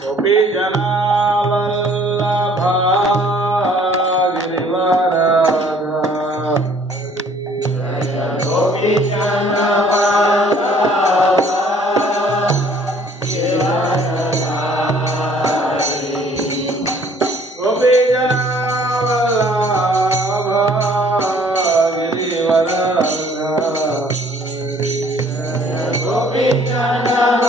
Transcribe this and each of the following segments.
ಗೋಪಿ ಜನವಲ್ಲಭ ಗಿರಿವರಧ ಗೋಪಿ ಜನವಲ್ಲಭ ಗಿರಿವರಧ ಗೋಪಿ ಜನವಲ್ಲಭ ಗಿರಿವರಧ ಗೋಪಿ ಜನವಲ್ಲಭ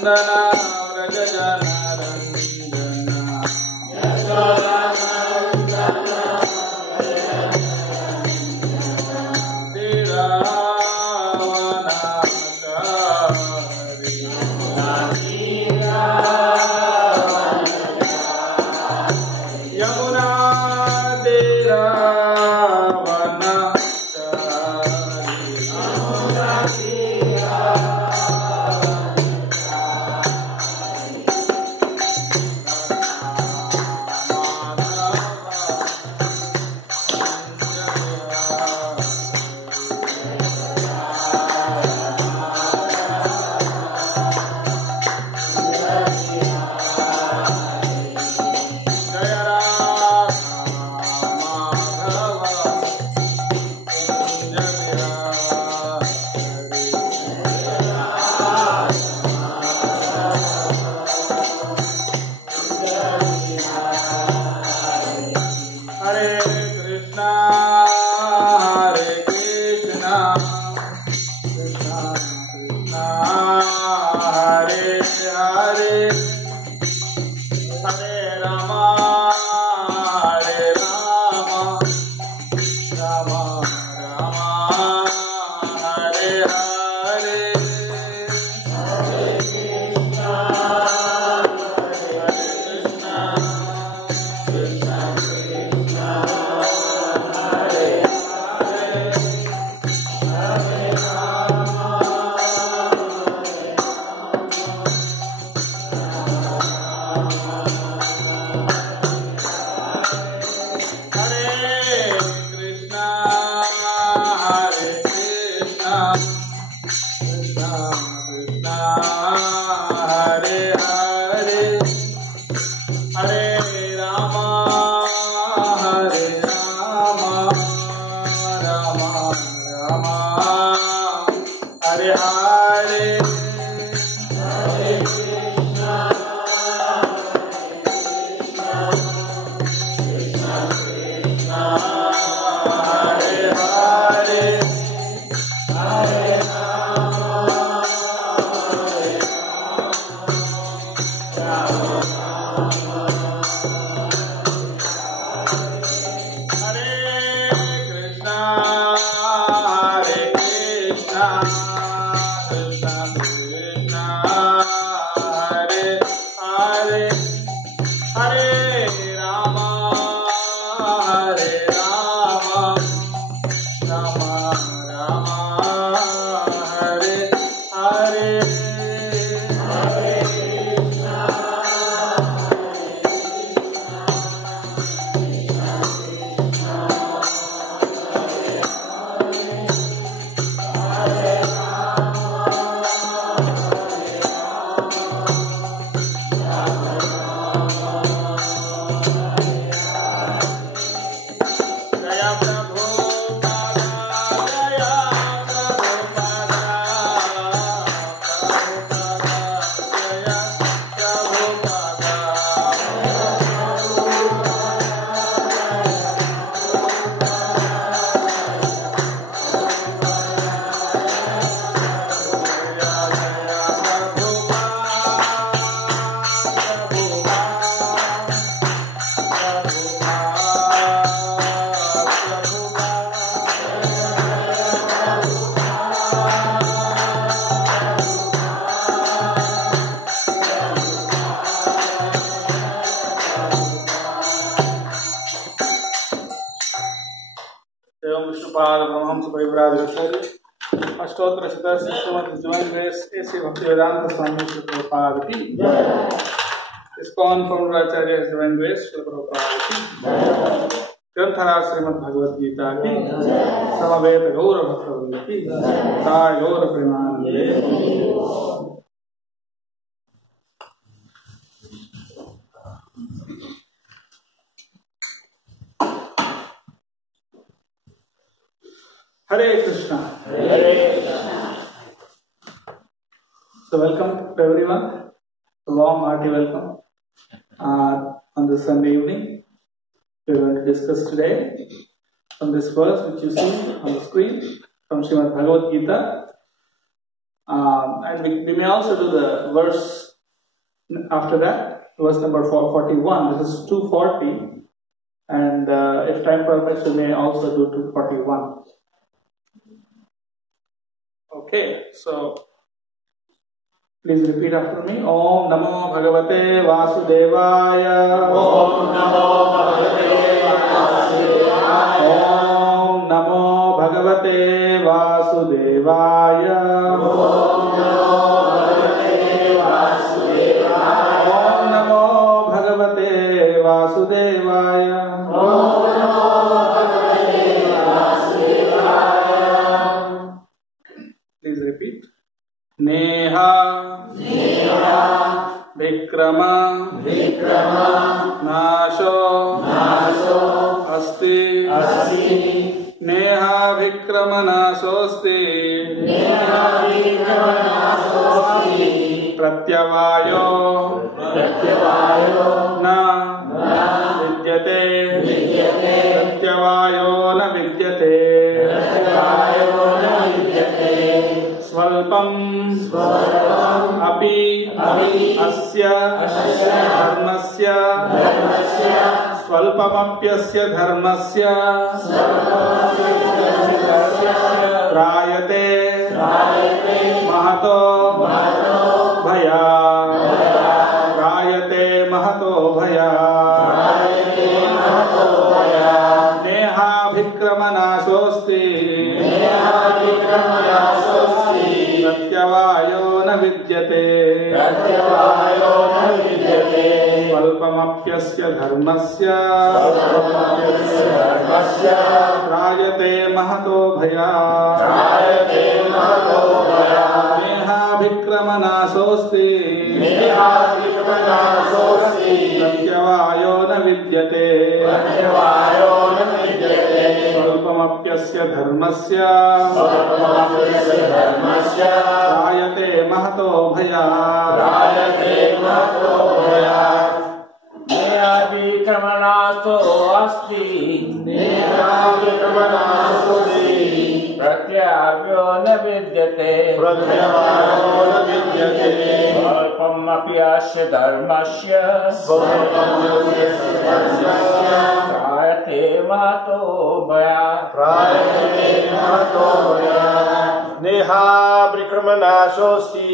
Nandana Vraja अष्टोत्तर श्रीमद् डिवाइन ग्रेस ऐसे भक्तिवेदांत स्वामी श्री प्रभुपाद की इस्कॉन पौराचार्य डिवाइन ग्रेस श्री प्रभुपाद की ग्रंथराज श्रीमद् भगवद गीता की समवेत गौर भक्तवृंद की गौर प्रेमानंदे। Hare Krishna. Hare Krishna. So welcome to everyone. A warm hearty welcome on this Sunday evening. We are going to discuss today from this verse which you see on the screen from Srimad Bhagavad Gita. And we may also do the verse after that, verse number 441. This is 240. And if time permits, we may also do 241. Okay, so please repeat after me. Om Namo Bhagavate Vasudevaya. Om Namo Bhagavate Vasudevaya. Om Namo Bhagavate Vasudevaya. Om Namo Bhagavate Vasudevaya. Om Namo Bhagavate Vasudevaya. Om Namo Bhagavate Vasudevaya. Please repeat. Neha, Neha, Vikrama, Vikrama, Nasho, Naso, Asti, Asti, Neha Vikrama Nasosti, Neha Vikrama Nasosti, Pratyavayo, Pratyavayo, Na, Vidyate, Pratyavayo na Vidyate, Pratyavayo na Vidyate, Svalpam, Api, Asya, Dharmasya, Svalpamapyasya Dharmasya, Rayate, Mahato, Bhaya, Rayate Mahato Bhaya, Neha Vikrama Nasosti, Pratyavayo na Vidyate, Svalpamapyasya Dharmasya, Rayate Mahato Bhaya, Neha Vikrama Nasosti, Pratyavayo na Vidyate, Svalpamapyasya Dharmasya, Rayate Mahato Bhaya, Neha Vikrama Asti, Pratyavayo na Vidyate, Svalpam apyasya dharmasya, Rayate Mahato Bhaya, Neha Brikramanasosti,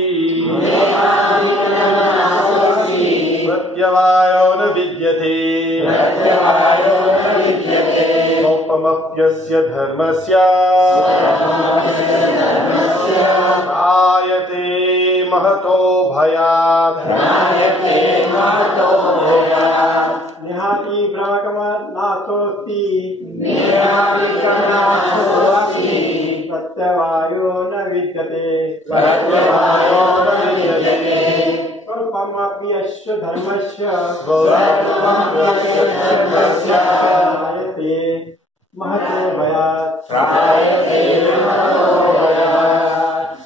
Pratyavayo na Vidyate, Svalpamapyasya Dharmasya, Rayate Mahato भयात् त्रायते महतो भयात् निहाति भ्रमकमनाथोऽस्ति निराविकरणासोऽस्ति प्रत्यवायो न विद्यते प्रत्यवायो न विद्यते स्वल्पमपि यस्य धर्मस्य स्वल्पमप्यस्य धर्मस्य त्रायते महतो भयात् त्रायते महतो भयात्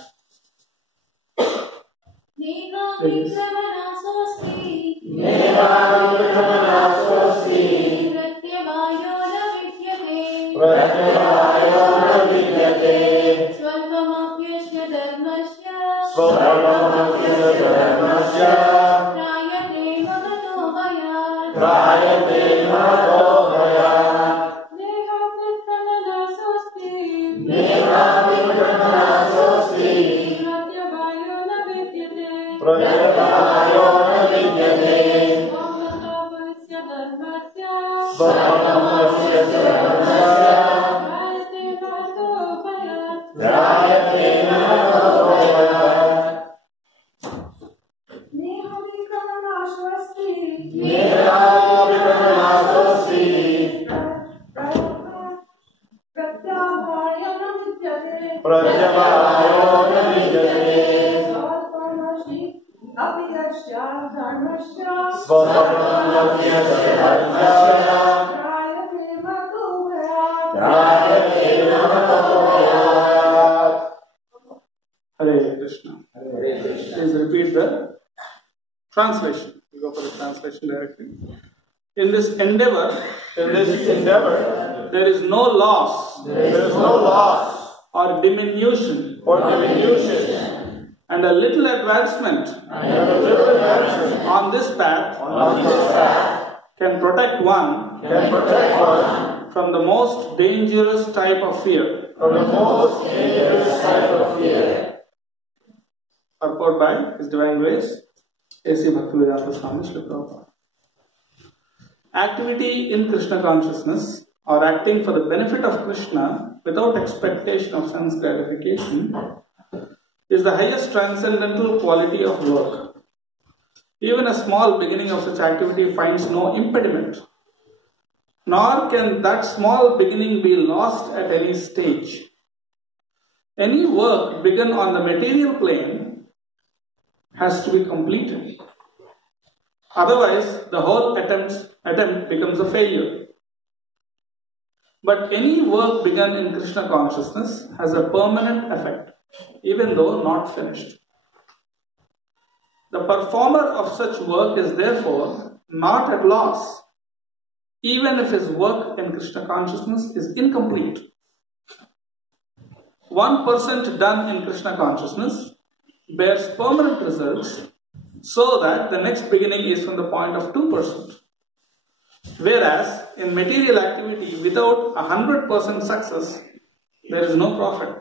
निराविकरणासोऽस्ति प्रत्यवायो न विद्यते प्रत्यवायो न विद्यते स्वल्पमप्यस्य धर्मस्य स्वल्पमप्यस्य धर्मस्य त्रायते महतो भयात् त्रायते महतो भयात् नेहाविकरणासोऽस्ति निराविकरणासोऽस्ति प्रत्यवायो न विद्यते प्रत्यवायो न विद्यते स्वल्पमप्यस्य धर्मस्य स्वल्पमप्यस्य धर्मस्य त्रायते महतो भयात् त्रायते महतो भयात् नेहाविकरणासोऽस्ति निराविकरणासोऽस्ति प्रत्यवायो न विद्यते प्रत्यवायो न विद्यते स्वल्पमपि यस्य धर्मस्य स्वल्पमप्यस्य धर्मस्य त्रायते महतो भयात् त्रायते महतो भयात् Hare Krishna. Please repeat the translation. We go for the translation directly. In this endeavor, there is no loss is no loss or diminution, or diminution, and a little advancement and a little advancement on this path on this path can protect one can protect one from the most dangerous type of fear. from the most dangerous type of fear. Purport by His Divine Grace, A.C. Bhaktivedanta Swami Srila Prabhupada. Activity in Krishna consciousness or acting for the benefit of Krishna without expectation of sense gratification is the highest transcendental quality of work. Even a small beginning of such activity finds no impediment, nor can that small beginning be lost at any stage. Any work begun on the material plane has to be completed. Otherwise, the whole attempt becomes a failure. But any work begun in Krishna consciousness has a permanent effect, even though not finished. The performer of such work is therefore not at loss, even if his work in Krishna consciousness is incomplete. 1% done in Krishna consciousness bears permanent results, so that the next beginning is from the point of 2%. Whereas in material activity without 100% success, there is no profit.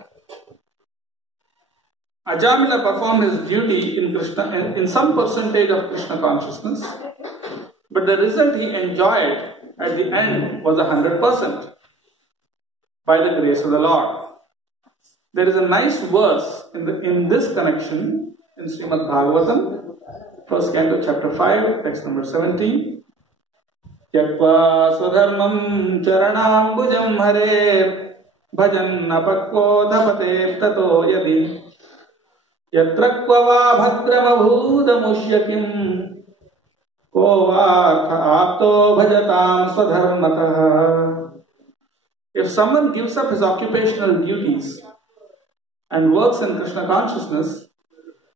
Ajamila performed his duty in Krishna in some percentage of Krishna consciousness, but the result he enjoyed at the end was 100% by the grace of the Lord. There is a nice verse in this connection in Srimad Bhagavatam, first canto, chapter 5, text number 17. Yakva swadharmam charanambujam hare bhajan napakko dhapate tato yadi yatrakva va bhadrama ko vartha apto bhajatam swadharmatah. If someone gives up his occupational duties and works in Krishna consciousness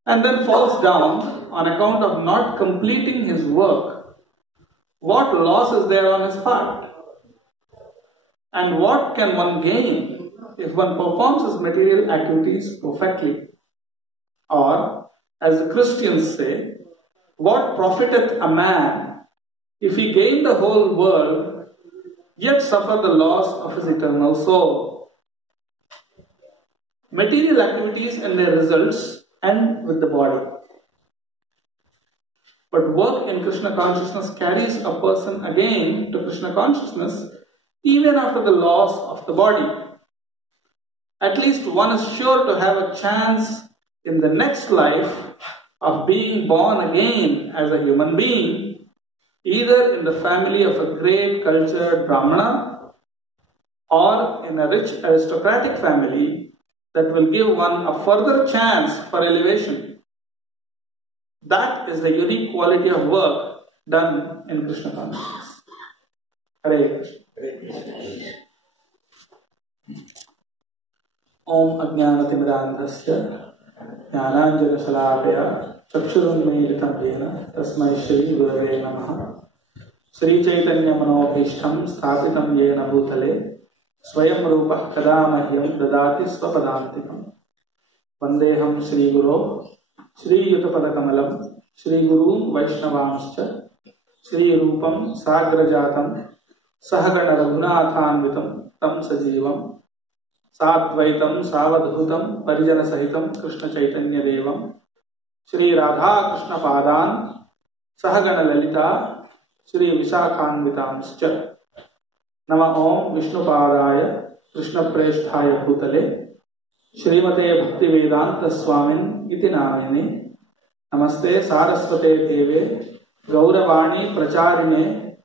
and then falls down on account of not completing his work, what loss is there on his part? And what can one gain if one performs his material activities perfectly? Or, as the Christians say, what profiteth a man if he gain the whole world yet suffer the loss of his eternal soul? Material activities and their results end with the body. But work in Krishna consciousness carries a person again to Krishna consciousness even after the loss of the body. At least one is sure to have a chance in the next life of being born again as a human being, either in the family of a great cultured Brahmana or in a rich aristocratic family, that will give one a further chance for elevation. That is the unique quality of work done in Krishna consciousness. Hare Krishna. Om Ajnanatimidandhasya Jnananjanashalakaya Chakshurunmilitam Yena Tasmai Shri Gurave Namaha. Sri Chaitanya Manobhishtam Sthapitam Yena Bhutale Swayam Rupa Kadamahyam Dadati Swapadantikam. Vandeham Shri Guru Shri Yutapadakamalam Shri Guru Vaishnavamscha Shri Rupam Sagrajatam Sahagana Raghunathanvitam Tam Sajivam Satvaitam Savadhutam Parijana Sahitam Krishna Chaitanya Devam Shri Radha Krishna Padan Sahagana Lalita Shri Vishakhanvitamscha. Nama Om Vishnu Padaya Krishna Presthaya Bhutale Shrimate Bhakti Vedanta Swamin Iti Namini. Namaste Saraswate Deve Gauravani Pracharine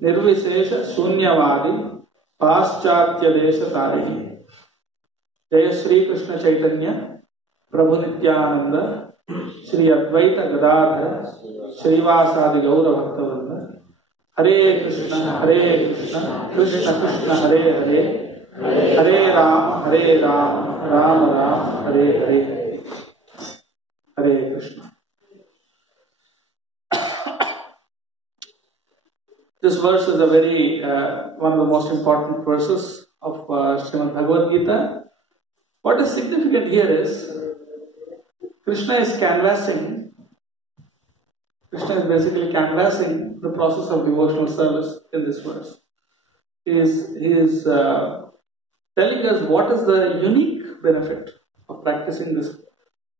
Nirvishesha Shunyavadi Paschatya Desha Tarihi. Jaya Shri Krishna Chaitanya Prabhu Nityananda Shri Advaita Gadadhara Shrivasadi Gaura Bhaktavanda. Hare Krishna Krishna Krishna Hare Hare Hare Rama Rama Rama Hare Hare. Hare Krishna. This verse is a very one of the most important verses of Srimad Bhagavad Gita. What is significant here is Krishna is canvassing. Krishna is basically canvassing the process of devotional service in this verse. He is telling us what is the unique benefit of practicing this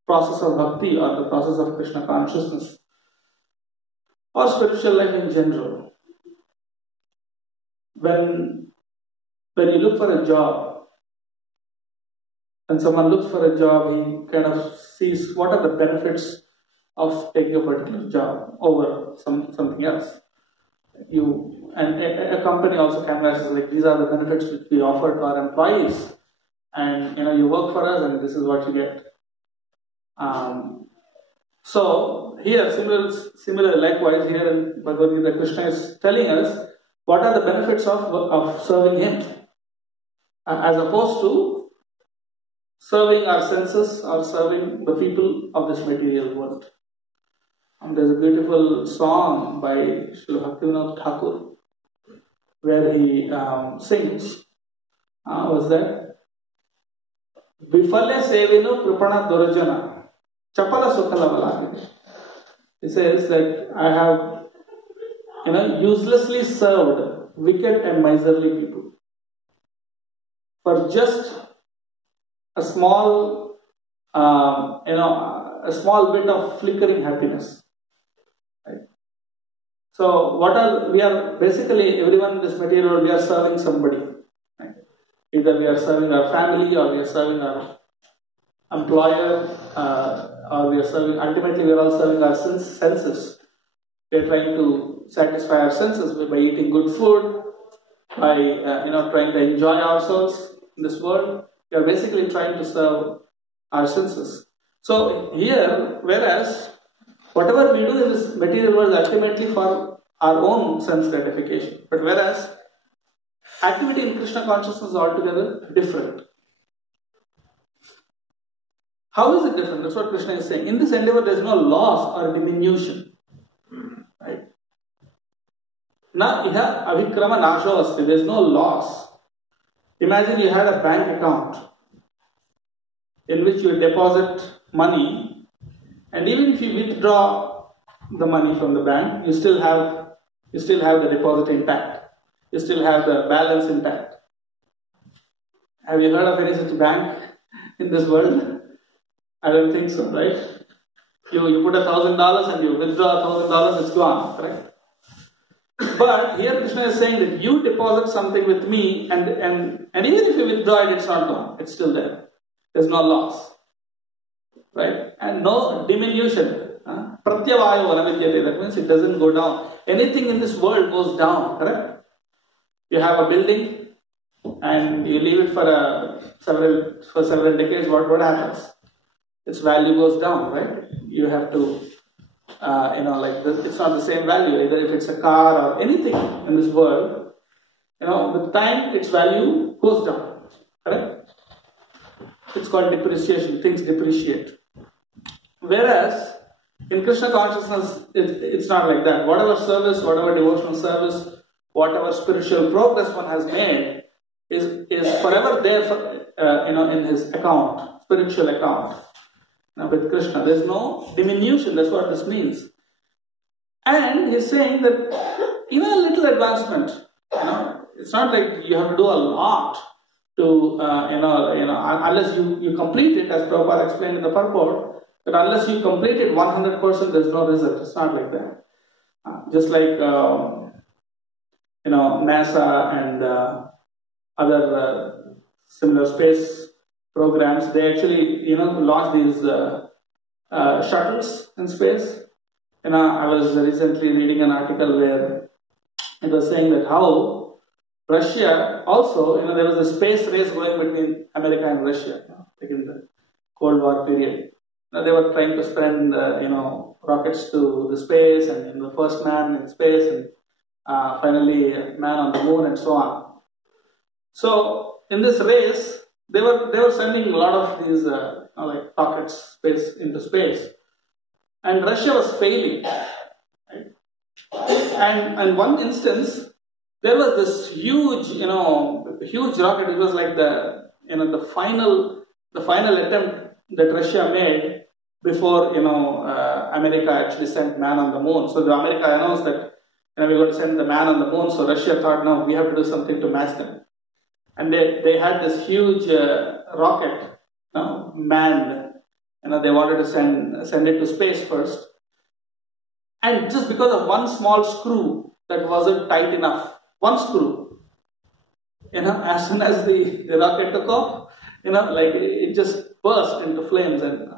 process of bhakti or the process of Krishna consciousness or spiritual life in general. When you look for a job, when someone looks for a job, he kind of sees what are the benefits of taking a particular job over something else. And a company also canvasses like these are the benefits which we offer to our employees, and you work for us, and this is what you get. So here, similar likewise here in Bhagavad Gita, Krishna is telling us what are the benefits of serving Him, as opposed to serving our senses or serving the people of this material world. There's a beautiful song by Srila Bhaktivinoda Thakur where he sings. Was that? Vifalya sevinu kripana durjana chapala sukhala. He says that I have uselessly served wicked and miserly people for just a small a small bit of flickering happiness. Right? So we are basically, everyone in this material world, we are serving somebody. Right? Either we are serving our family, or we are serving our employer, or we are serving, ultimately we are all serving our senses. We are trying to satisfy our senses by eating good food, by trying to enjoy ourselves in this world. We are basically trying to serve our senses. So here, whereas whatever we do in this material world is ultimately for our own sense gratification, but whereas activity in Krishna consciousness is altogether different. How is it different? That's what Krishna is saying. In this endeavor, there is no loss or diminution. Right? Na iha abhikrama nasho asti. There is no loss. Imagine you had a bank account in which you deposit money, and even if you withdraw the money from the bank, you still have the deposit intact. You still have the balance intact. Have you heard of any such bank in this world? I don't think so, right? You put $1,000 and you withdraw $1,000, it's gone, correct? But here Krishna is saying that you deposit something with me, and even if you withdraw it, it's not gone. It's still there. There's no loss. right? And no diminution. Pratyavayo anavidyate. That means it doesn't go down. Anything in this world goes down, correct? You have a building and you leave it for several decades. What happens? Its value goes down, right? You have to, it's not the same value. Either if it's a car or anything in this world, with time its value goes down, correct? It's called depreciation. Things depreciate. Whereas in Krishna consciousness, it's not like that. Whatever service, whatever devotional service, whatever spiritual progress one has made is forever there in his account, spiritual account. Now with Krishna, there's no diminution. That's what this means. And he's saying that even a little advancement, it's not like you have to do a lot to, unless you complete it, as Prabhupada explained in the purport. But unless you complete it 100%, there's no result. It's not like that. Just like NASA and other similar space programs, they actually launch these shuttles in space. I was recently reading an article where it was saying that how Russia also, there was a space race going between America and Russia, like in the Cold War period. They were trying to send, rockets to the space, and the first man in space, and finally man on the moon, and so on. So in this race, they were sending a lot of these rockets into space, and Russia was failing. Right? And one instance, there was this huge rocket. It was like the final attempt that Russia made before America actually sent man on the moon. So the America announced that we're going to send the man on the moon. So Russia thought, no, we have to do something to match them, and they had this huge rocket, manned. They wanted to send it to space first, and just because of one small screw that wasn't tight enough, one screw, as soon as the rocket took off, it just burst into flames, and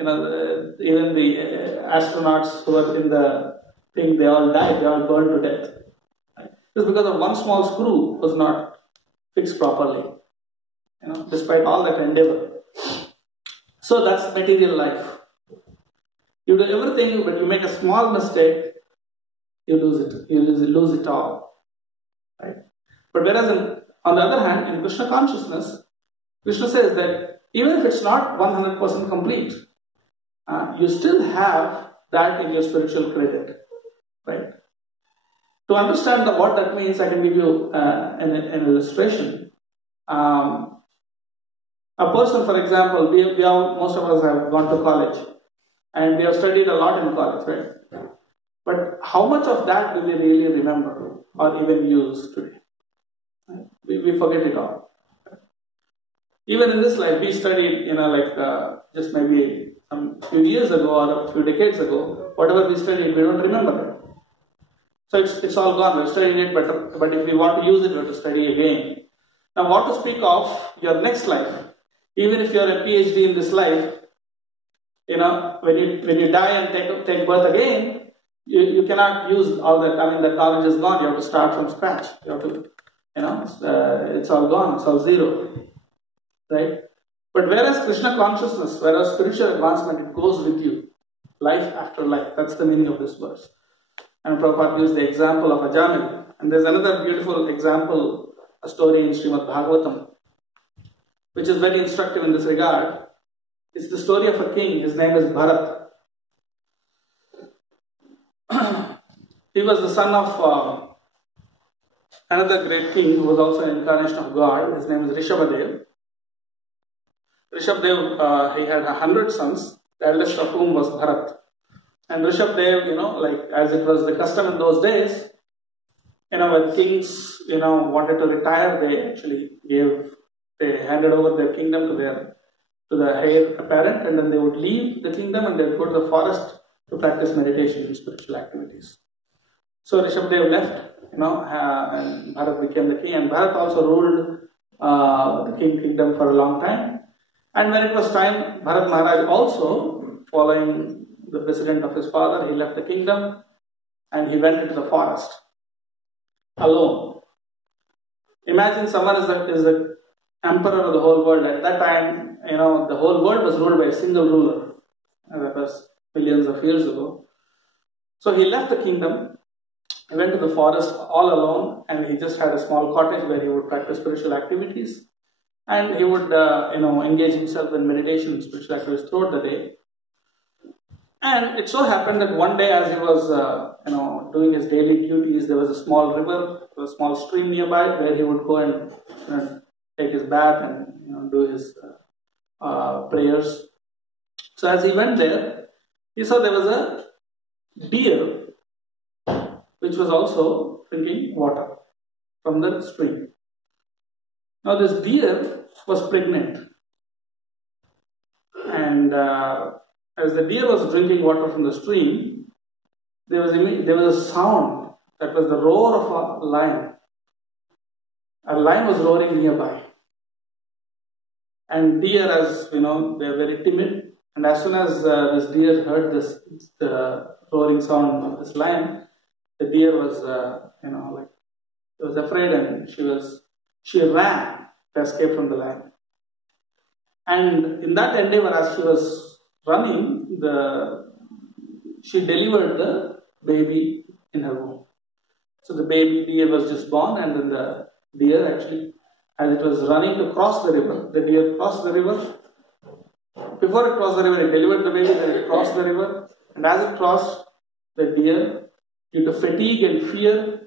even the astronauts who were in the thing, they all died, they all burned to death. Right? Just because of one small screw was not fixed properly, despite all that endeavor. So that's material life. You do everything, but you make a small mistake, you lose it. You lose it all. Right? But whereas on the other hand, in Krishna consciousness, Krishna says that even if it's not 100% complete, you still have that in your spiritual credit, right? To understand what that means, I can give you an illustration. A person, for example, most of us have gone to college, and we have studied a lot in college, right? But how much of that do we really remember or even use today? Right? We forget it all. Even in this life, we studied, just maybe a few years ago or a few decades ago, whatever we studied, we don't remember it. So it's all gone. We've studied it, but if we want to use it, we have to study again. Now, what to speak of your next life? Even if you're a PhD in this life, when you die and take birth again, you cannot use all that. I mean, that knowledge is gone. You have to start from scratch. You have to, it's all gone. It's all zero. Right? But whereas Krishna consciousness, whereas spiritual advancement, it goes with you, life after life. That's the meaning of this verse. And Prabhupada used the example of Ajamil. And there's another beautiful example, a story in Srimad Bhagavatam, which is very instructive in this regard. It's the story of a king. His name is Bharat. He was the son of another great king who was also an incarnation of God. His name is Rishabhadev. Rishabhadev, he had 100 sons, the eldest of whom was Bharat. And Rishabhadev, as it was the custom in those days, when kings, wanted to retire, they handed over their kingdom to the heir apparent, and then they would leave the kingdom and they would go to the forest to practice meditation and spiritual activities. So Rishabhadev left, and Bharat became the king, and Bharat also ruled the kingdom for a long time. And when it was time, Bharat Maharaj also, following the precedent of his father, he left the kingdom and he went into the forest alone. Imagine someone is the emperor of the whole world. At that time, the whole world was ruled by a single ruler. And that was millions of years ago. So he left the kingdom, he went to the forest all alone, and he just had a small cottage where he would practice spiritual activities. And he would, engage himself in meditation and spiritual activities throughout the day. And it so happened that one day, as he was, doing his daily duties, there was a small river, a small stream nearby, where he would go and take his bath and do his prayers. So as he went there, he saw there was a deer which was also drinking water from the stream. Now this deer was pregnant, and as the deer was drinking water from the stream, there was a sound that was the roar of a lion. A lion was roaring nearby, and deer, as they are very timid, and as soon as this deer heard the roaring sound of this lion, the deer was was afraid, and she ran to escape from the lion. And in that endeavor, as she was running, she delivered the baby in her womb. So the baby deer was just born, and then the deer actually, as it was running to cross the river, the deer crossed the river. Before it crossed the river, it delivered the baby, then it crossed the river, and as it crossed, the deer, due to fatigue and fear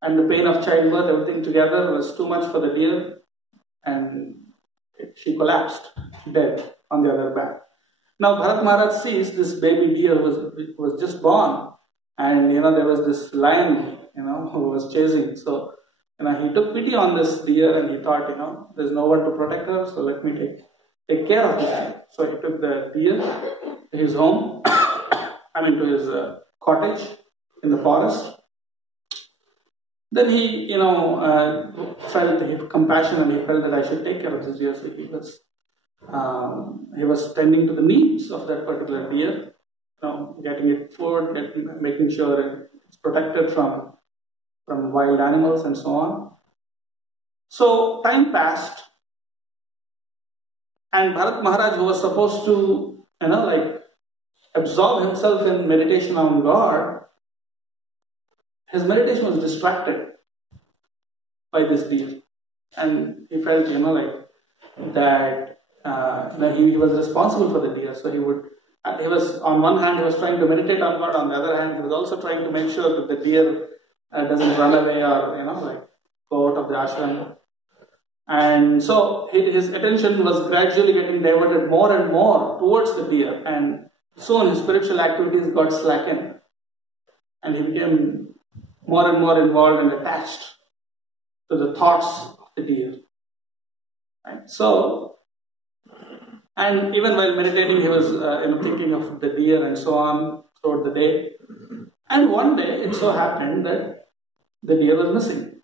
and the pain of childbirth, everything together was too much for the deer, and she collapsed dead on the other bank. Now Bharat Maharaj sees this baby deer was just born, and there was this lion who was chasing. So he took pity on this deer, and he thought, there's no one to protect her, so let me take care of this. So he took the deer to his home, to his cottage in the forest. Then he, felt compassion, and he felt that I should take care of this deer. So he was tending to the needs of that particular deer, getting it food, making sure it's protected from wild animals and so on. So time passed, and Bharat Maharaj, who was supposed to, absorb himself in meditation on God, his meditation was distracted by this deer, and he felt, that he was responsible for the deer. So he was on one hand he was trying to meditate on God, on the other hand he was also trying to make sure that the deer doesn't run away or go out of the ashram. And so his attention was gradually getting diverted more and more towards the deer, and soon his spiritual activities got slackened, and he became more and more involved and attached to the thoughts of the deer. Right? So, and even while meditating, he was thinking of the deer and so on throughout the day. And one day, it so happened that the deer was missing.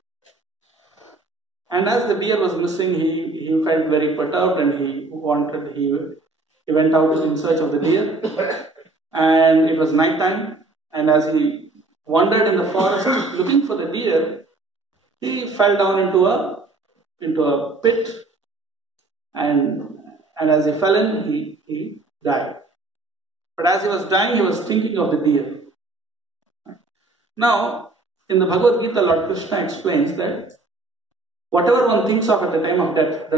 And as the deer was missing, he felt very perturbed, and he went out in search of the deer. And it was night time, and as he wandered in the forest looking for the deer, he fell down into a pit, and as he fell in, he died. But as he was dying, he was thinking of the deer. Now, in the Bhagavad Gita, Lord Krishna explains that whatever one thinks of at the time of death,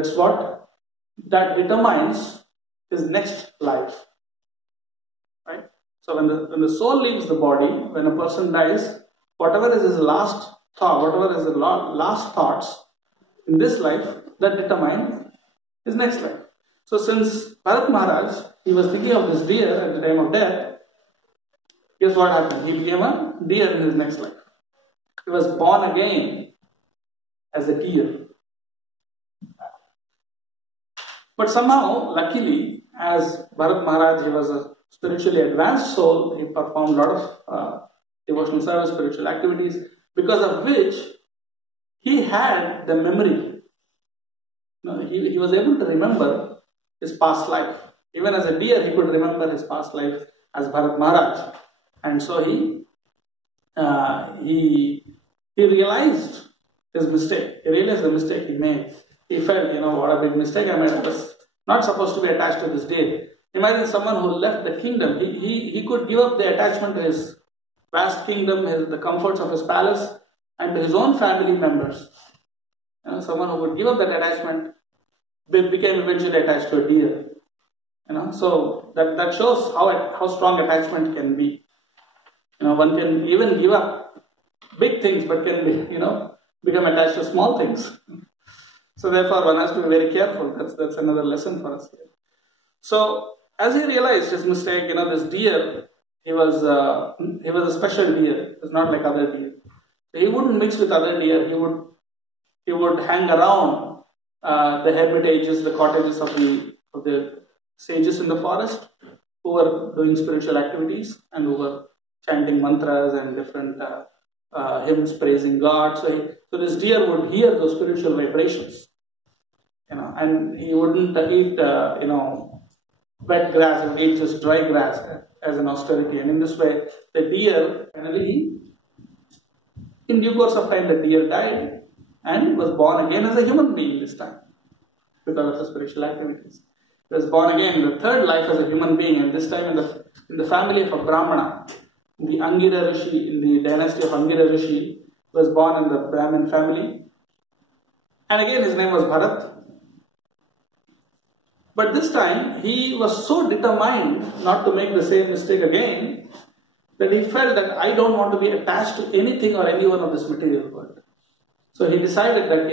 that determines his next life. Right? So when the soul leaves the body, when a person dies, whatever is his last thought, whatever is the last thoughts in this life, that determine his next life. So since Bharat Maharaj, he was thinking of this deer at the time of death, guess what happened? He became a deer in his next life. He was born again as a deer. But somehow, luckily, as Bharat Maharaj, he was a spiritually advanced soul, he performed a lot of devotional service, spiritual activities, because of which he had the memory. He was able to remember his past life. Even as a deer, he could remember his past life as Bharat Maharaj. And so he realized his mistake. He realized the mistake he made. He felt, what a big mistake I made. I was not supposed to be attached to this deer. Imagine someone who left the kingdom. He could give up the attachment to his vast kingdom, the comforts of his palace, and to his own family members. Someone who would give up that attachment became eventually attached to a deer. So that shows how strong attachment can be. One can even give up big things, but can be, become attached to small things. So therefore, one has to be very careful. That's another lesson for us here. So as he realized his mistake, this deer, he was a special deer. It was not like other deer. So he wouldn't mix with other deer. He would hang around the hermitages, the cottages of the sages in the forest who were doing spiritual activities and who were chanting mantras and different hymns praising God. So this deer would hear those spiritual vibrations, and he wouldn't eat, wet grass. He would eat just dry grass as an austerity. And in this way, the deer finally, in due course of time, the deer died and was born again as a human being this time because of the spiritual activities. He was born again in the third life as a human being, and this time in the family of a Brahmana. The Angira Rishi, in the dynasty of Angira Rishi, was born in the Brahmin family. And again his name was Bharat. But this time he was so determined not to make the same mistake again that he felt that I don't want to be attached to anything or anyone of this material world. So he decided that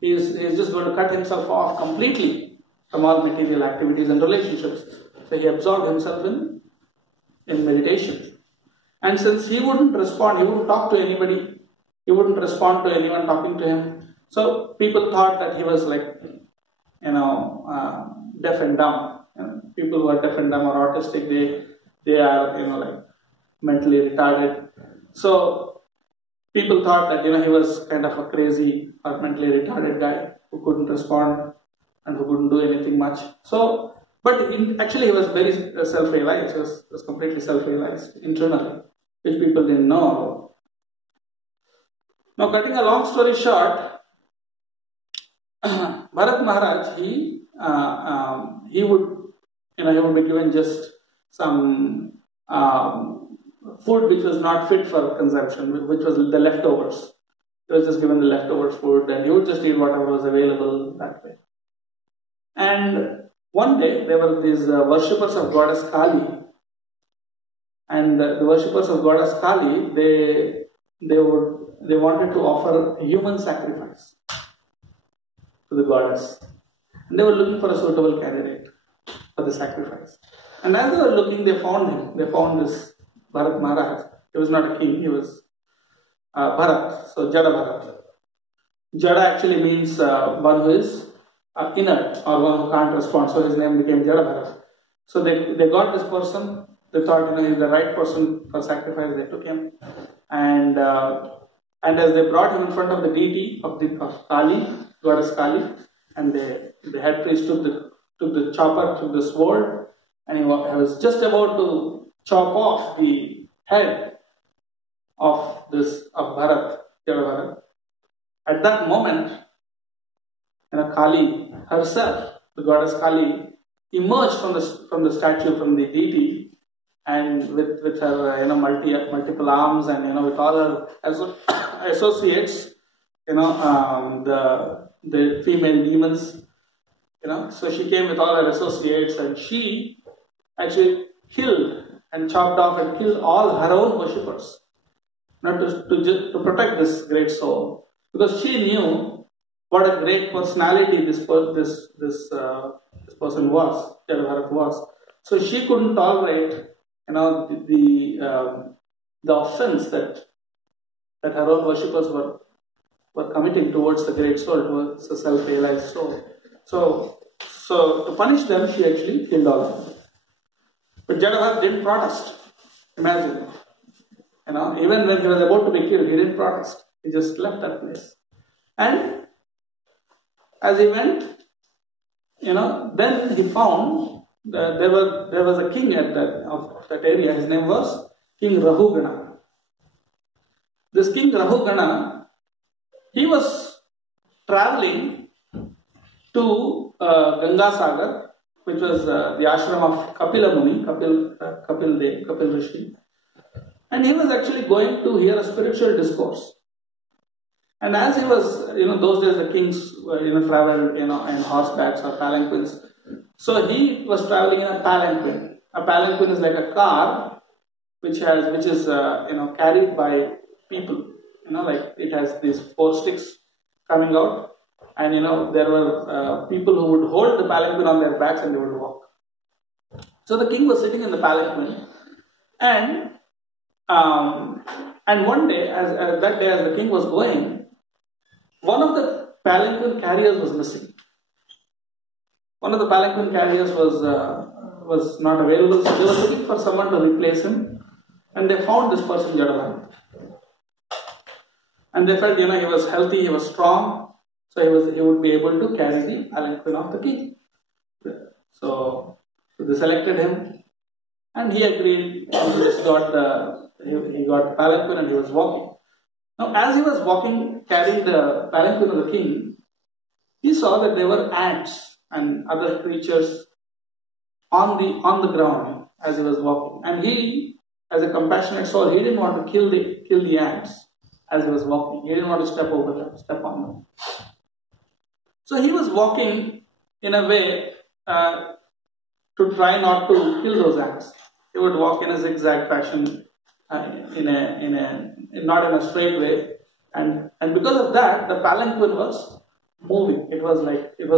he is just going to cut himself off completely from all material activities and relationships. So he absorbed himself in meditation. And since he wouldn't respond, he wouldn't talk to anybody, he wouldn't respond to anyone talking to him. So people thought that he was like, deaf and dumb. People who are deaf and dumb or autistic, they are, like mentally retarded. So people thought that, he was kind of a crazy or mentally retarded guy who couldn't respond and who couldn't do anything much. So, but actually he was very self-realized. He was completely self-realized internally, which people didn't know about. Now, cutting a long story short, Bharat Maharaj, he would be given just some food which was not fit for consumption, which was the leftovers. He was just given the leftover food, and he would just eat whatever was available that way. And one day there were these worshippers of goddess Kali, and the worshippers of goddess Kali, they wanted to offer a human sacrifice to the goddess, and they were looking for a suitable candidate for the sacrifice. And as they were looking, they found him. They found this Bharat Maharaj. He was not a king. He was Bharat, so Jada Bharat. Jada actually means one who is inert or one who can't respond. So his name became Jada Bharat. So they got this person. They thought he's the right person for sacrifice. They took him, and as they brought him in front of the deity of Kali, goddess Kali, and the head priest took the chopper, took the sword, and he was just about to chop off the head of Bharat, Jada Bharat. At that moment, Kali herself, the goddess Kali, emerged from the statue, from the deity, and with her multiple arms, and with all her associates, the female demons, so she came with all her associates, and she actually killed and chopped off and killed all her own worshippers, to protect this great soul, because she knew what a great personality this person was, Jada Bharat was. So she couldn't tolerate, the offense that her own worshippers were committing towards the great soul, towards the self-realized soul. So to punish them, she actually killed all of them. But Jada Bharat didn't protest. Imagine, even when he was about to be killed, he didn't protest. He just left that place. And as he went, then he found that there was a king of that area. His name was King Rahugana. This King Rahugana, he was traveling to Ganga Sagar, which was the ashram of Kapila Muni, Kapil Rishi. And he was actually going to hear a spiritual discourse. And as he was, those days the kings, traveled, in horsebacks or palanquins. So he was traveling in a palanquin. A palanquin is like a car which is carried by people. Like it has these 4 sticks coming out, and there were people who would hold the palanquin on their backs and they would walk. So the king was sitting in the palanquin, and one day, as the king was going, one of the palanquin carriers was missing. One of the palanquin carriers was not available, so they were looking for someone to replace him, and they found this person, Jadabharat. And they felt, he was healthy, he was strong, so he would be able to carry the palanquin of the king. So they selected him, and he agreed. And he got the palanquin, and he was walking. Now, as he was walking, carrying the palanquin of the king, he saw that there were ants and other creatures on the ground as he was walking. And he, as a compassionate soul, he didn't want to kill the ants as he was walking. He didn't want to step on them. So he was walking in a way to try not to kill those ants. He would walk in a zigzag fashion, not in a straight way, and because of that, the palanquin was moving. It was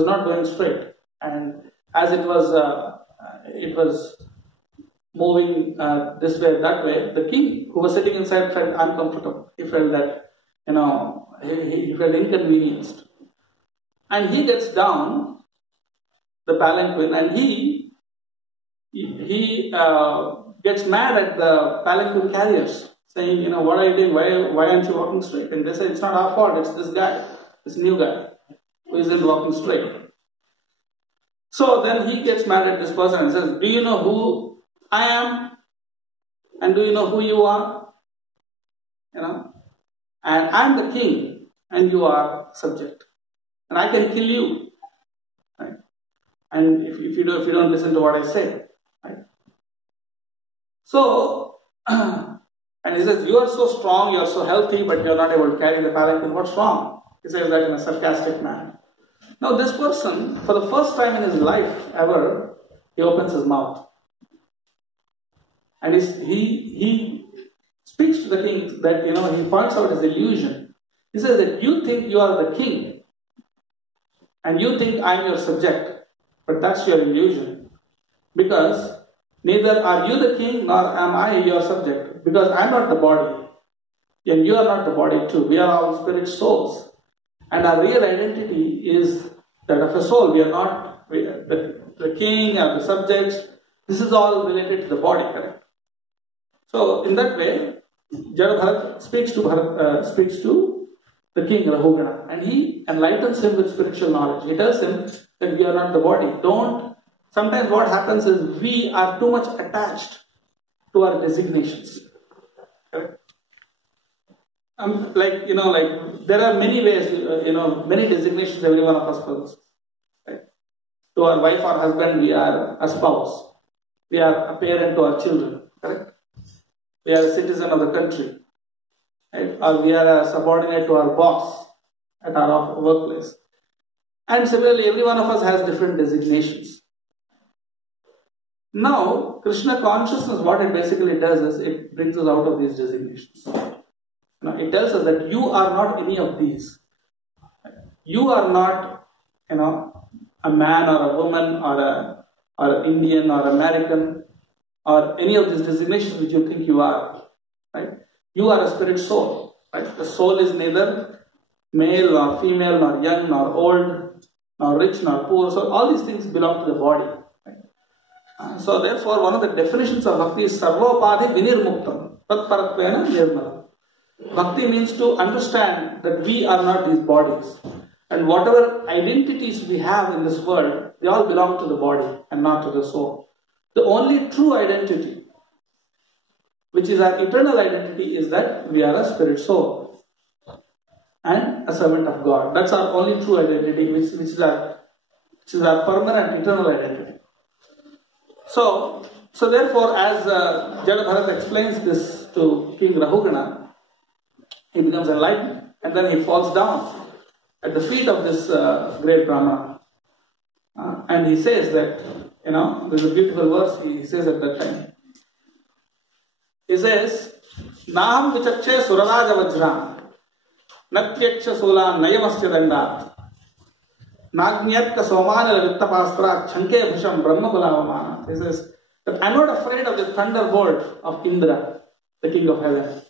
not going straight, and as it was moving this way, that way, the king who was sitting inside felt uncomfortable. He felt that he felt inconvenienced, and he gets down the palanquin, and he gets mad at the palanquin carriers, saying, what are you doing? Why aren't you walking straight? And they say, it's not our fault, it's this guy, this new guy, who isn't walking straight. So then he gets mad at this person and says, do you know who I am? And do you know who you are? And I'm the king, and you are subject. And I can kill you. Right? And if you don't listen to what I say. Right? So, and he says, you are so strong, you are so healthy, but you are not able to carry the palanquin. What's wrong? He says that in a sarcastic manner. Now this person, for the first time in his life ever, he opens his mouth. And he speaks to the king that, he points out his illusion. He says that you think you are the king, and you think I'm your subject, but that's your illusion. Because neither are you the king, nor am I your subject, because I'm not the body, and you are not the body too. We are all spirit souls, and our real identity is that of a soul. We are not the king or the subjects. This is all related to the body, correct? So in that way, Jadabharat speaks to the king Rahugana, and he enlightens him with spiritual knowledge. He tells him that we are not the body. Sometimes what happens is we are too much attached to our designations. Correct? There are many ways, many designations every one of us possesses. Right? To our wife or husband, we are a spouse. We are a parent to our children. Correct? We are a citizen of the country. Right? Or we are a subordinate to our boss at our workplace. And similarly, every one of us has different designations. Now, Krishna consciousness, what it basically does is it brings us out of these designations. Now, it tells us that you are not any of these. You are not, a man or a woman or an Indian or American or any of these designations which you think you are. Right? You are a spirit soul. Right? The soul is neither male nor female nor young nor old nor rich nor poor. So all these things belong to the body. Right? So therefore, one of the definitions of bhakti is sarvopadhi vinirmuktam tat paratvena nirmalam. Bhakti means to understand that we are not these bodies. And whatever identities we have in this world, they all belong to the body and not to the soul. The only true identity, which is our eternal identity, is that we are a spirit soul and a servant of God. That's our only true identity, which is our permanent eternal identity. So therefore, as Jada Bharat explains this to King Rahugana, he becomes enlightened and then he falls down at the feet of this great Brahmana. And he says that, there's a beautiful verse he says at that time. He says, Naham vichakshe suralaja vajram, natyaksha sola nayamasya dandat, nagnyarka somanala vittapastra, chanke bhisham brahma kulavamana. He says, that I'm not afraid of the thunderbolt of Indra, the king of heaven.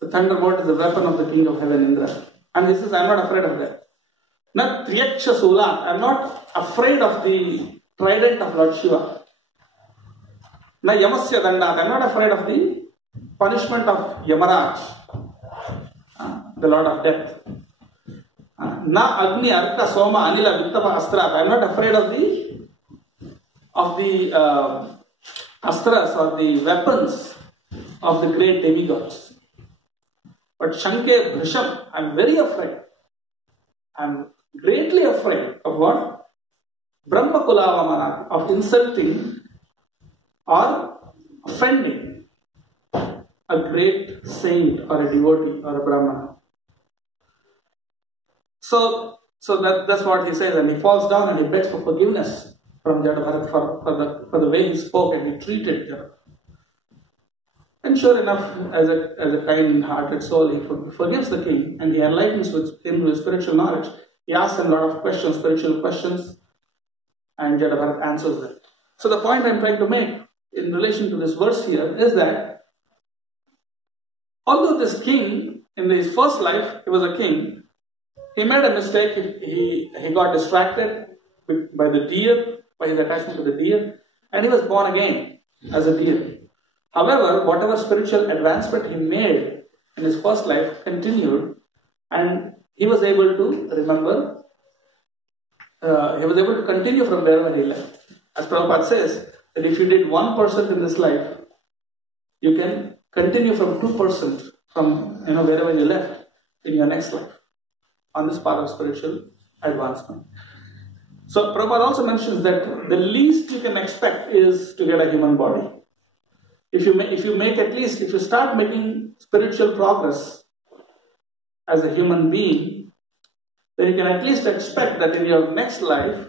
The thunderbolt is the weapon of the king of heaven, Indra. And he says, I'm not afraid of that. Not Triyaksha Sula, I'm not afraid of the trident of Lord Shiva. Na Yamasya Dandat, I'm not afraid of the punishment of Yamaraj, the Lord of Death. Na Agni Arka Soma Anila Vittapa Astrat, I'm not afraid of the astras or the weapons of the great demigods. But Shanke Bhrisham, I'm very afraid. I'm greatly afraid of what? Brahma Kulavamana, of insulting or offending a great saint or a devotee or a Brahmana. So that's what he says, and he falls down and he begs for forgiveness from Jada Bharat for the way he spoke and he treated Jada. And sure enough, as a kind-hearted soul, he forgives the king and he enlightens him with spiritual knowledge. He asks him a lot of questions, spiritual questions, and Jada Bharat answers them. So the point I'm trying to make in relation to this verse here is that although this king, in his first life, he was a king, he made a mistake. He got distracted by the deer, by his attachment to the deer, and he was born again as a deer. However, whatever spiritual advancement he made in his first life continued, and he was able to remember, he was able to continue from wherever he left. As Prabhupada says, that if you did 1% in this life, you can continue from 2% from wherever you left in your next life on this part of spiritual advancement. So Prabhupada also mentions that the least you can expect is to get a human body. If you start making spiritual progress as a human being, then you can at least expect that in your next life,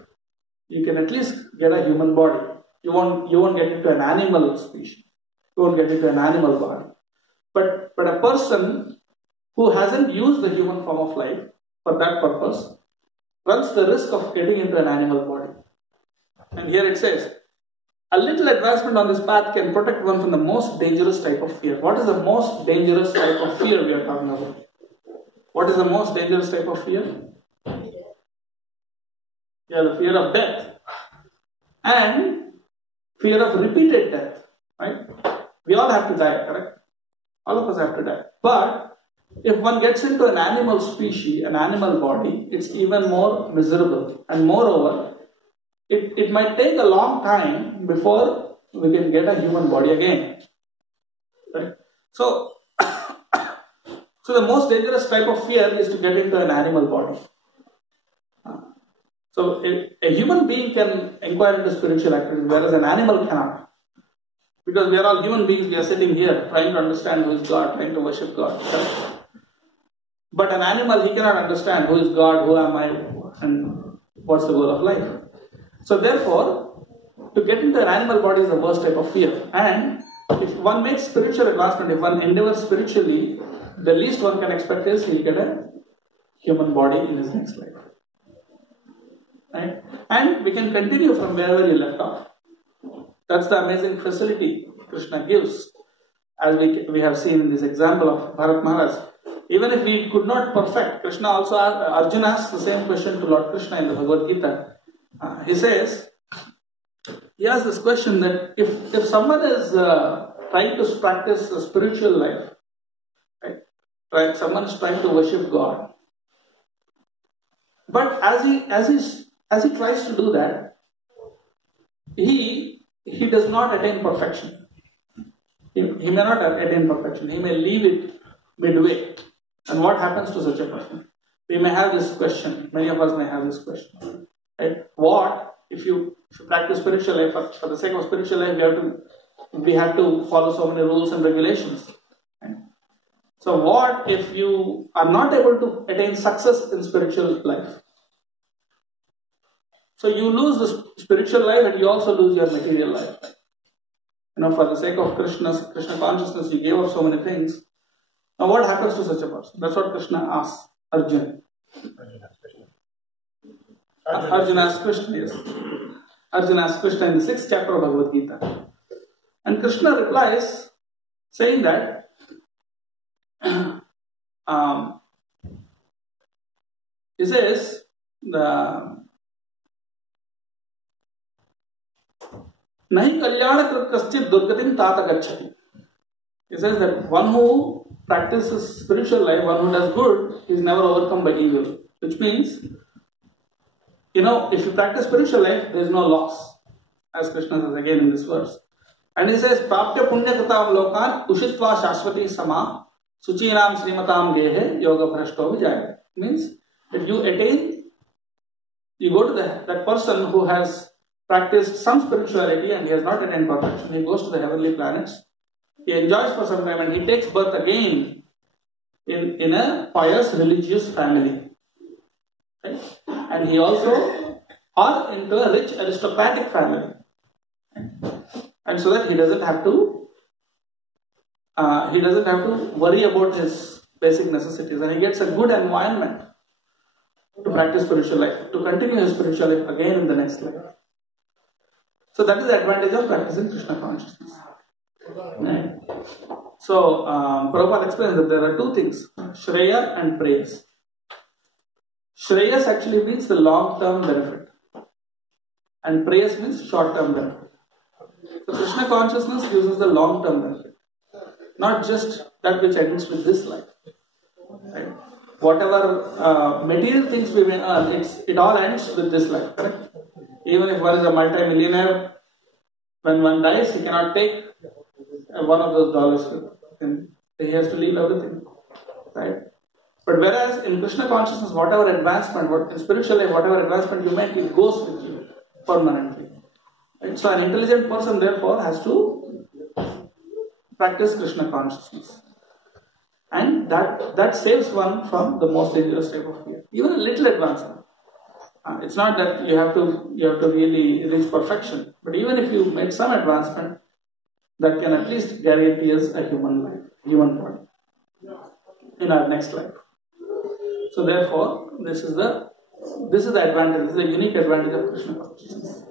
you can at least get a human body. You won't get into an animal species. You won't get into an animal body. But a person who hasn't used the human form of life for that purpose runs the risk of getting into an animal body. And here it says, a little advancement on this path can protect one from the most dangerous type of fear. What is the most dangerous type of fear we are talking about? What is the most dangerous type of fear? Yeah, the fear of death. And fear of repeated death. Right? We all have to die, correct? All of us have to die. But if one gets into an animal species, an animal body, it's even more miserable. And moreover, it might take a long time before we can get a human body again. Right? So the most dangerous type of fear is to get into an animal body. So a human being can inquire into spiritual activity, whereas an animal cannot. Because we are all human beings, we are sitting here trying to understand who is God, trying to worship God. But an animal, he cannot understand who is God, who am I, and what's the goal of life. So therefore, to get into an animal body is the worst type of fear. And if one makes spiritual advancement, if one endeavors spiritually, the least one can expect is he'll get a human body in his next life. Right? And we can continue from wherever you left off. That's the amazing facility Krishna gives. As we have seen in this example of Bharat Maharaj. Even if we could not perfect, Krishna also Arjuna asks the same question to Lord Krishna in the Bhagavad Gita. He says, he asks this question that if someone is trying to practice a spiritual life, right? Someone is trying to worship God, But as he tries to do that, he does not attain perfection. He may not attain perfection. He may leave it midway. And what happens to such a person? We may have this question. Many of us may have this question. Right? What if you practice spiritual life for the sake of spiritual life? We have to follow so many rules and regulations. Right? So what if you are not able to attain success in spiritual life? So you lose the spiritual life and you also lose your material life. For the sake of Krishna consciousness, you gave up so many things. Now what happens to such a person? That's what Krishna asks Arjuna. Arjuna asks Krishna, yes. Arjuna asks Krishna in the 6th chapter of Bhagavad Gita. And Krishna replies saying that he says Nahi kalyana kaschit durgatim tata gacchati. He says that one who practices spiritual life, one who does good, is never overcome by evil. Which means, if you practice spiritual life, there is no loss. As Krishna says again in this verse. And he says, Praptya punya katam lokan ushitva shashvati sama suchinam srimatam gehe yoga bhrashto vijaya. Means that you go to that person who has practiced some spirituality and he has not attained perfection. He goes to the heavenly planets. He enjoys for some time and he takes birth again in a pious religious family. Right? And he also or into a rich aristocratic family. And so that he doesn't have to worry about his basic necessities, and he gets a good environment to practice spiritual life, to continue his spiritual life again in the next life. So that is the advantage of practicing Krishna consciousness. Right. So Prabhupada explains that there are two things, Shreya and Prayas. Shreyas actually means the long-term benefit, and Prayas means short-term benefit. So Krishna consciousness uses the long-term benefit, not just that which ends with this life. Right? Whatever material things we may earn, it all ends with this life, correct? Even if one is a multi-millionaire, when one dies, he cannot take one of those dollars with him. He has to leave everything, right? But whereas in Krishna consciousness, whatever advancement, in spiritual life, whatever advancement you make, it goes with you permanently. Right? So an intelligent person, therefore, has to practice Krishna consciousness. And that saves one from the most dangerous type of fear. Even a little advancement. It's not that you have to really reach perfection, but even if you make some advancement, that can at least guarantee us a human life, human body in our next life. So therefore, this is the advantage. This is a unique advantage of Krishna consciousness.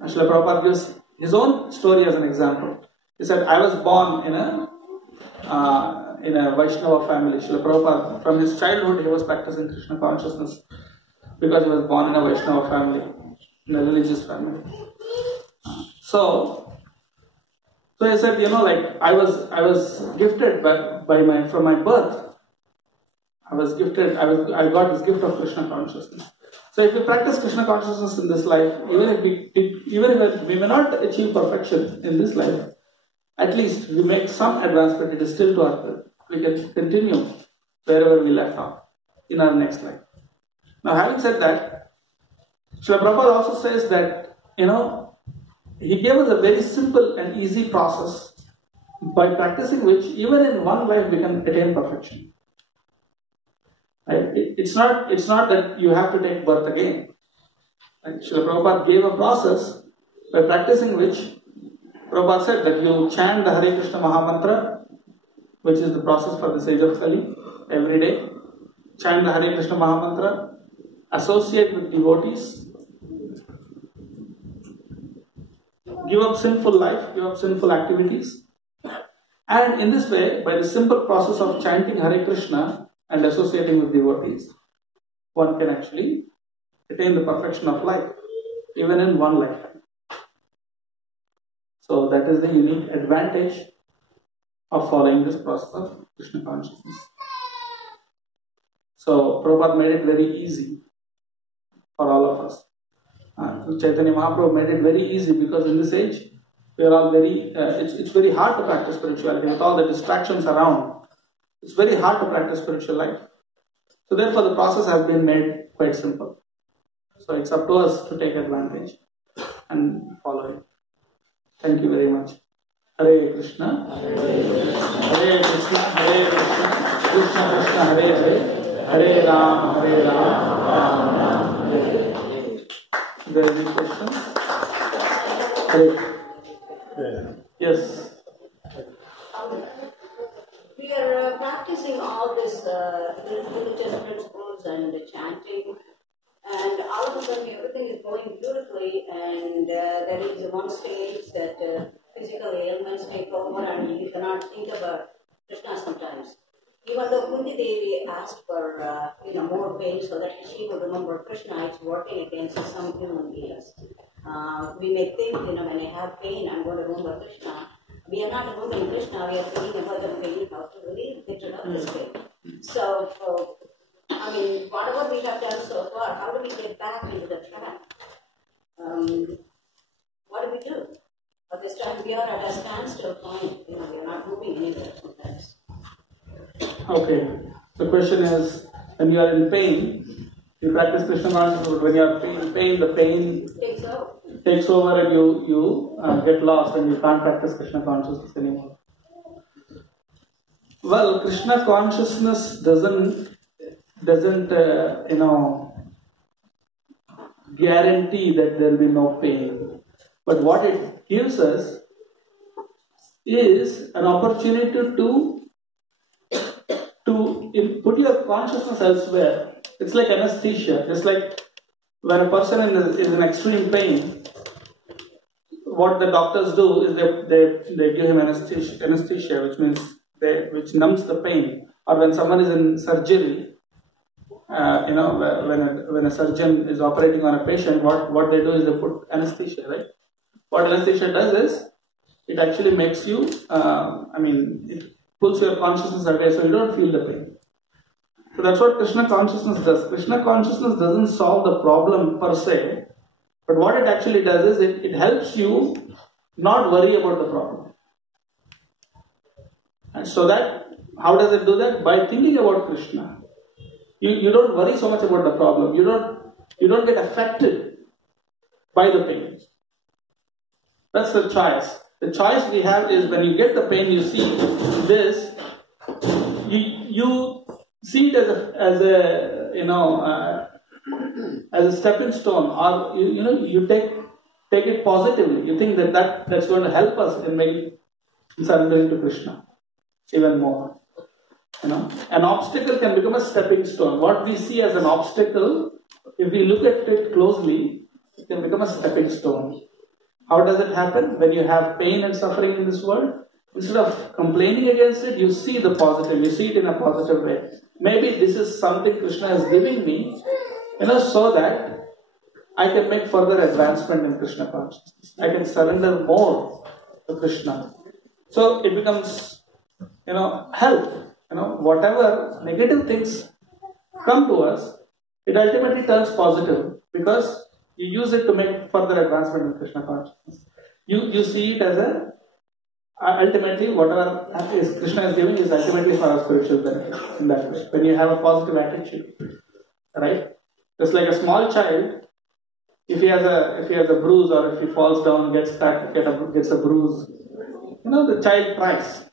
And Srila Prabhupada gives his own story as an example. He said, I was born in a Vaishnava family. Srila Prabhupada, from his childhood, he was practicing Krishna consciousness because he was born in a Vaishnava family, in a religious family. So he said, I was gifted from my birth. I got this gift of Krishna consciousness. So if we practice Krishna consciousness in this life, even if we may not achieve perfection in this life, at least we make some advancement. It is still to our credit. We can continue wherever we left off in our next life. Now, having said that, Srila Prabhupada also says that, he gave us a very simple and easy process by practicing which, even in one life, we can attain perfection. Right? It's not that you have to take birth again. Right? Srila Prabhupada gave a process by practicing which, Prabhupada said that you chant the Hare Krishna Mahamantra, which is the process for the sage of Kali, every day. Chant the Hare Krishna Mahamantra, associate with devotees, give up sinful life, give up sinful activities. And in this way, by the simple process of chanting Hare Krishna and associating with devotees, one can actually attain the perfection of life, even in one lifetime. So that is the unique advantage of following this process of Krishna consciousness. So Prabhupada made it very easy. for all of us. Chaitanya Mahaprabhu made it very easy because in this age, we are all very, it's very hard to practice spirituality with all the distractions around. It's very hard to practice spiritual life. So therefore the process has been made quite simple. So it's up to us to take advantage and follow it. Thank you very much. Hare Krishna. Hare Krishna. Hare Krishna. Krishna Krishna. Hare Hare. Hare Ram. Hare Ram. Ram Ram. Hare Hare. Is there any questions? Hare. Yes. We are practicing all this religious principles and the chanting, and all of a sudden everything is going beautifully, and there is one stage that physical ailments take over and you cannot think about Krishna sometimes. Even though Kunti Devi asked for more pain so that she would remember Krishna, it's working against some human beings. We may think, when I have pain, I'm going to remember Krishna. We are not remembering Krishna, we are thinking about the pain, how to really get rid of this pain. So, whatever we have done so far, how do we get back into the track? What do we do? But this time we are at a standstill point, we are not moving anywhere sometimes. Okay. The question is, when you are in pain, you practice Krishna consciousness, when you are in pain, the pain takes over and you get lost and you can't practice Krishna consciousness anymore. Well, Krishna consciousness doesn't guarantee that there will be no pain. But what it gives us is an opportunity to put your consciousness elsewhere. It's like anesthesia. Just like when a person is in extreme pain, what the doctors do is they give him anesthesia, which means which numbs the pain. Or when someone is in surgery, when a surgeon is operating on a patient, what they do is they put anesthesia, right? What anesthesia does is it actually makes you, it pulls your consciousness away so you don't feel the pain. So that's what Krishna consciousness does. Krishna consciousness doesn't solve the problem per se, but what it actually does is it helps you not worry about the problem. And so that, how does it do that? By thinking about Krishna. You don't worry so much about the problem. You don't get affected by the pain. That's the choice. The choice we have is when you get the pain, you see this, you see it as a stepping stone, or you take it positively. You think that's going to help us in making surrendering to Krishna even more. An obstacle can become a stepping stone. What we see as an obstacle, if we look at it closely, it can become a stepping stone. How does it happen? When you have pain and suffering in this world, instead of complaining against it, you see the positive. You see it in a positive way. Maybe this is something Krishna is giving me, so that I can make further advancement in Krishna consciousness. I can surrender more to Krishna. So it becomes, help. Whatever negative things come to us, it ultimately turns positive because you use it to make further advancement in Krishna consciousness. You see it as ultimately whatever Krishna is giving is ultimately for our spiritual benefit in that way. When you have a positive attitude, right? Just like a small child, if he has a bruise or if he falls down, gets cut, gets a bruise, the child cries.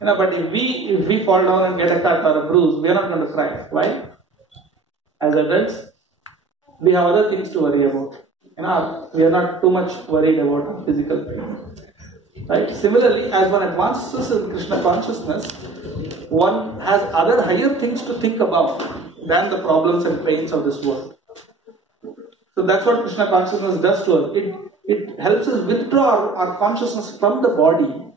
But if we fall down and get a cut or a bruise, we are not going to cry. Why? As adults, we have other things to worry about. We are not too much worried about physical pain. Right? Similarly, as one advances in Krishna consciousness, one has other higher things to think about than the problems and pains of this world. So that's what Krishna consciousness does to us. It helps us withdraw our consciousness from the body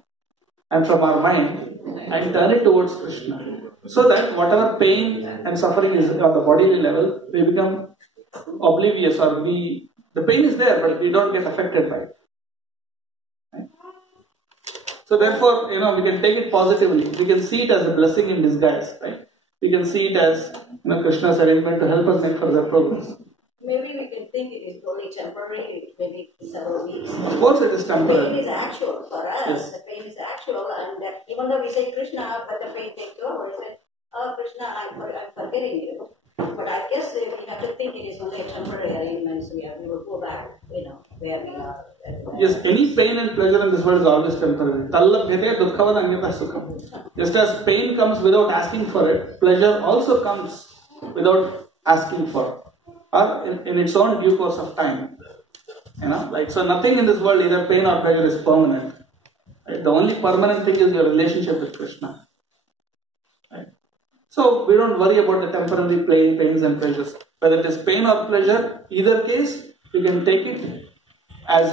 and from our mind and turn it towards Krishna. So that whatever pain and suffering is on the bodily level, we become oblivious, or the pain is there, but we don't get affected by it. Right? So therefore, we can take it positively. We can see it as a blessing in disguise. Right? we can see it as Krishna's arrangement to help us make further progress. Maybe we can think it is only temporary, maybe several weeks. Of course, it is The temporary. pain is actual for us. Yes. The pain is actual, and even though we say Krishna, but the pain takes over. We say, "Oh, Krishna, I'm forgetting you." But I guess we have to think it is only a temporary arrangement. So we will go back, where we are. Yes, any pain and pleasure in this world is always temporary. Tallabhyate dukkhavad anyata sukham. Just as pain comes without asking for it, pleasure also comes without asking for it, or in its own due course of time. So nothing in this world, either pain or pleasure, is permanent. Right? The only permanent thing is your relationship with Krishna. Right? So we don't worry about the temporary pains and pleasures. Whether it is pain or pleasure, either case, we can take it as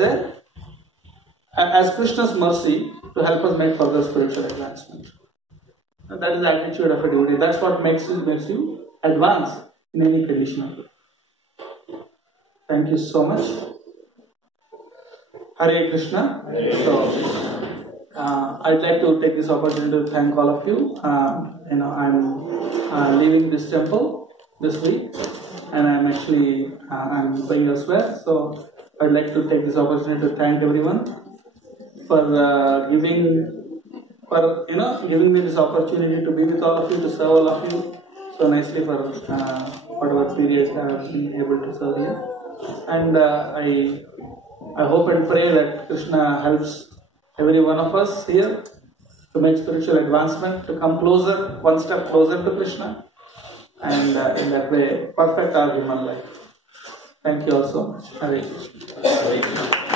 Krishna's mercy to help us make further spiritual advancement. That is the attitude of a devotee. That's what makes you advance in any condition of life. Thank you so much. Hare Krishna. I'd like to take this opportunity to thank all of you. I'm leaving this temple this week, and I'm going elsewhere. So I'd like to take this opportunity to thank everyone for giving me this opportunity to be with all of you, to serve all of you so nicely for whatever periods I have been able to serve here. And I hope and pray that Krishna helps every one of us here to make spiritual advancement, to come closer, one step closer to Krishna, and in that way perfect our human life. Thank you all so much. Hare Krishna.